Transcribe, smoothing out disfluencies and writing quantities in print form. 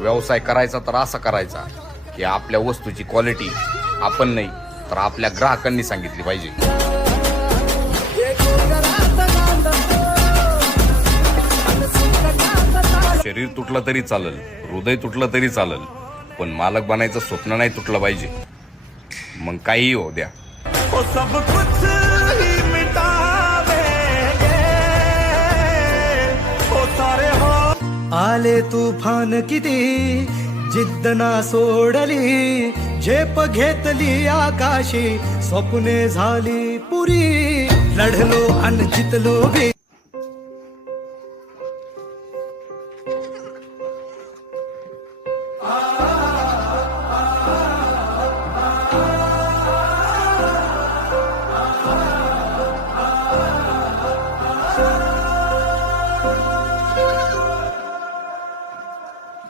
व्यवसाय करायचा तर असा करायचा की आपल्या वस्तूची क्वालिटी आपण नाही तर आपल्या ग्राहकांनी सांगितली पाहिजे. शरीर तुटलं तरी चालेल, हृदय तुटलं तरी चालेल, पण मालक बनायचं स्वप्न नाही तुटलं पाहिजे. मग काहीही हो द्या. सब कुछ ही मिटावेंगे, ओ सारे हो. आले तुफान किती जिद्द ना सोडली, झेप घेतली आकाशी, स्वप्ने झाली पुरी, लढलो अन जितलो बी.